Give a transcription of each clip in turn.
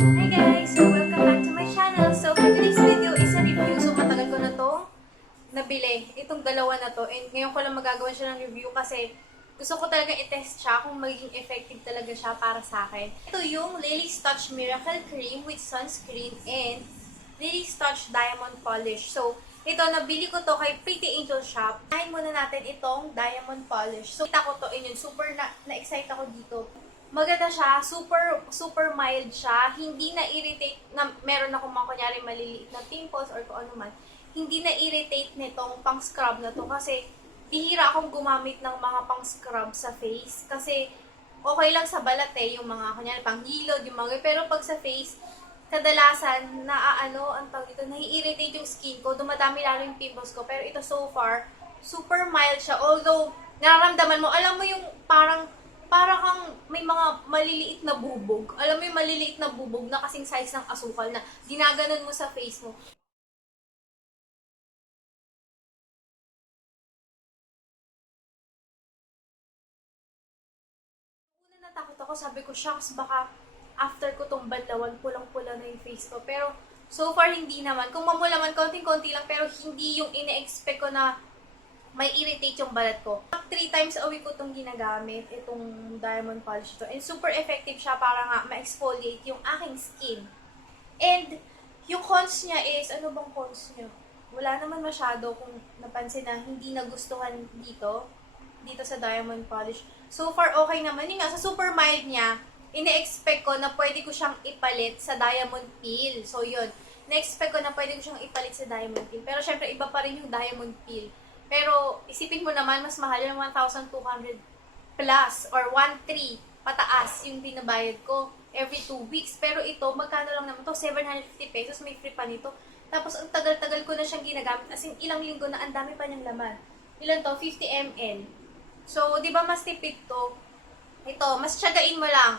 Hi guys! So welcome back to my channel. So for today's video is a review. So matagal ko na to nabili. Itong dalawa na to. And ngayon ko lang magagawa siya ng review kasi gusto ko talaga i-test siya kung magiging effective talaga siya para sa akin. Ito yung Lily's Touch Miracle Cream with sunscreen and Lily's Touch Diamond Polish. So ito, nabili ko to kay Pretty Angel Shop. Kain muna natin itong diamond polish. So kita ko to and yun, super na-excite ako dito. Maganda siya, super mild siya, hindi na-irritate na meron akong mga kunyari maliliit na pimples or kung ano man. Hindi na-irritate nitong pang-scrub na to kasi bihira akong gumamit ng mga pang-scrub sa face kasi okay lang sa balat yung mga kunyari pang-hilod, yung mga pero pag sa face, kadalasan ang tawag dito, nai-irritate yung skin ko, dumadami lalo yung pimples ko, pero ito so far, super mild siya. Although, nararamdaman mo, alam mo yung para kang may mga maliliit na bubog. Alam mo yung maliliit na bubog na kasing size ng asukal na ginaganon mo sa face mo. Una natakot ako, sabi ko, shucks, baka after ko tong banlawan, pulang-pula na yung face ko. Pero so far, hindi naman. Kung mamulaman, konting-konti lang, pero hindi yung ine-expect ko na may irritate yung balat ko. 3 times a week ko itong ginagamit, itong diamond polish to. And super effective siya para nga ma-exfoliate yung aking skin. And yung cons niya is, ano bang cons niya? Wala naman masyado kung napansin na hindi nagustuhan dito sa diamond polish. So far, okay naman. Yung nga, sa super mild niya, ine-expect ko na pwede ko siyang ipalit sa diamond peel. So yun, na-expect ko na pwede ko siyang ipalit sa diamond peel. Pero syempre, iba pa rin yung diamond peel. Pero isipin mo naman, mas mahal yung 1,200 plus or 1,300 pataas yung binabayad ko every 2 weeks. Pero ito, magkano lang naman to? 750 pesos, may free pa nito. Tapos ang tagal-tagal ko na siyang ginagamit. As in, ilang linggo na, ang dami pa niyang laman. Ilan to? 50 ml. So, di ba mas tipid to? Ito, mas tiyagain mo lang.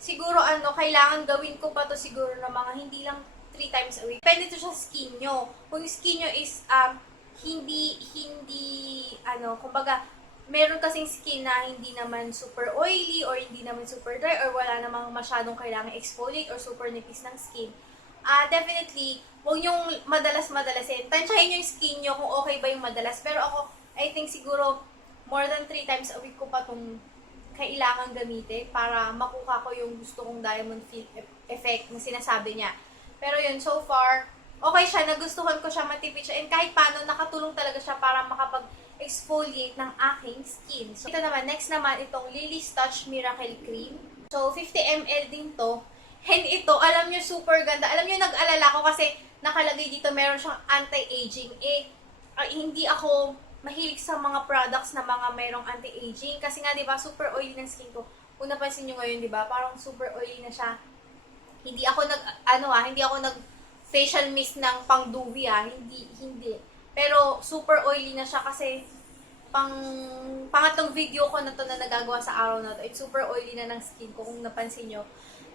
Siguro kailangan gawin ko pa to siguro na mga hindi lang 3 times a week. Depende to sa skin nyo. Kung yung skin nyo is hindi kumbaga, meron kasing skin na hindi naman super oily or hindi naman super dry or wala namang masyadong kailangan exfoliate or super nipis ng skin. Definitely, huwag yung madalas-madalasin. Tansyahin yung skin nyo kung okay ba yung madalas. Pero ako, I think siguro more than 3 times a week ko pa itong kailangan gamitin para makuha ko yung gusto kong diamond effect na sinasabi niya. Pero yun, so far, okay siya, nagustuhan ko siya, matipid siya, and kahit paano, nakatulong talaga siya para makapag-exfoliate ng aking skin. So, ito naman, next naman, itong Lily's Touch Miracle Cream. So, 50 ml din to. And ito, alam nyo, super ganda. Alam nyo, nag-alala ko kasi nakalagay dito, meron siyang anti-aging. Hindi ako mahilig sa mga products na mga merong anti-aging. Kasi nga, di ba, super oily ng skin ko. Kung napansin nyo ngayon, di ba, parang super oily na siya. Hindi ako nag facial mist ng pang-dewy hindi. Pero super oily na siya kasi pangatlong video ko na to na nagagawa sa araw na to. It's super oily na ng skin ko kung napansin nyo.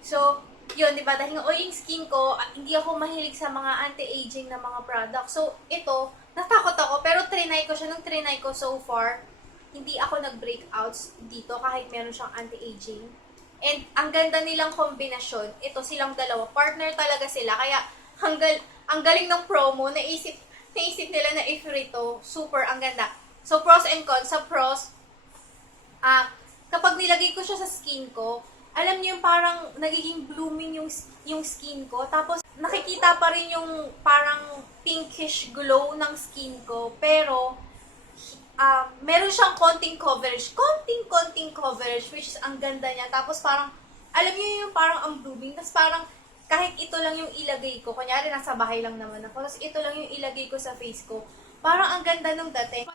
So, yun, di ba? Dahil oily skin ko, hindi ako mahilig sa mga anti-aging na mga products. So, ito, natakot ako. Pero trinay ko siya. Nung trinay ko so far, hindi ako nag-breakouts dito kahit meron siyang anti-aging. And ang ganda nilang kombinasyon. Ito silang dalawa. Partner talaga sila. Kaya, ang galing ng promo, naisip nila na i-free to. Super, ang ganda. So, pros and cons. Sa pros, kapag nilagay ko siya sa skin ko, alam niyo yung parang nagiging blooming yung skin ko. Tapos, nakikita pa rin yung parang pinkish glow ng skin ko. Pero, meron siyang konting coverage. Konting coverage, which is ang ganda niya. Tapos, parang, alam niyo yung parang ang blooming. Tapos, parang, kahit ito lang yung ilagay ko, kunyari nasa bahay lang naman ako, tapos ito lang yung ilagay ko sa face ko, parang ang ganda nung dating.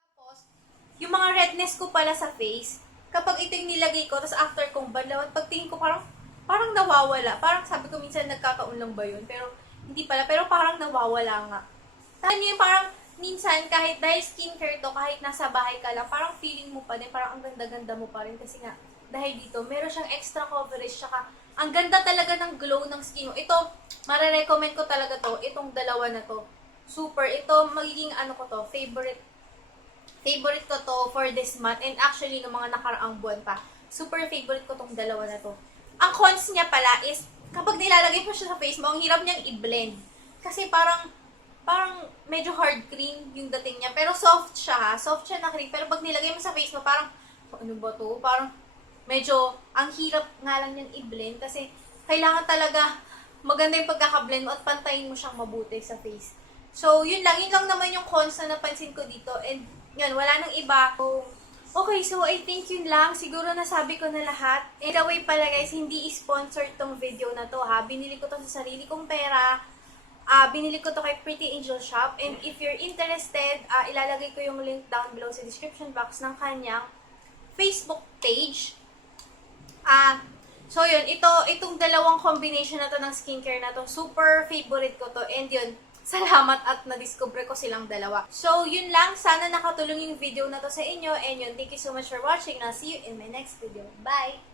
Tapos, yung mga redness ko pala sa face, kapag ito yung nilagay ko, tapos after kong banlawan, pagtingin ko parang nawawala. Parang sabi ko minsan nagkakaon lang ba yun? Pero hindi pala, pero parang nawawala nga. Tanya yung parang minsan, kahit dahil skincare to, kahit nasa bahay ka lang, parang feeling mo pa din, parang ang ganda-ganda mo pa rin. Kasi nga, dahil dito, meron siyang extra coverage, tsaka ang ganda talaga ng glow ng skin mo. Ito, marirecommend ko talaga to, itong dalawa na to. super. Ito, magiging ano ko to, favorite ko to for this month. And actually, no mga nakaraang buwan pa, super favorite ko tong dalawa na to. Ang cons niya pala is, kapag nilalagay mo siya sa face mo, ang hirap niyang i-blend. Kasi parang medyo hard cream yung dating niya. Pero soft siya ha. Soft siya na cream. Pero pag nilagay mo sa face mo, parang, ano ba to? Parang, medyo, ang hirap nga lang yan i-blend. Kasi, kailangan talaga maganda yung pagkaka-blend mo at pantayin mo siyang mabuti sa face. So, yun lang. Yun lang naman yung cons na napansin ko dito. And, yun, wala nang iba. Okay, so I think yun lang. Siguro nasabi ko na lahat. And the way pala guys, hindi i-sponsor tong video na to ha. Binili ko to sa sarili kong pera. Binili ko to kay Pretty Angel Shop. And if you're interested, ilalagay ko yung link down below sa description box ng kanyang Facebook page. So yun, itong dalawang combination na to ng skincare na to, super favorite ko to. And yun, salamat at na-discover ko silang dalawa. So yun lang, sana nakatulong yung video na to sa inyo. And yun, thank you so much for watching. I'll see you in my next video. Bye!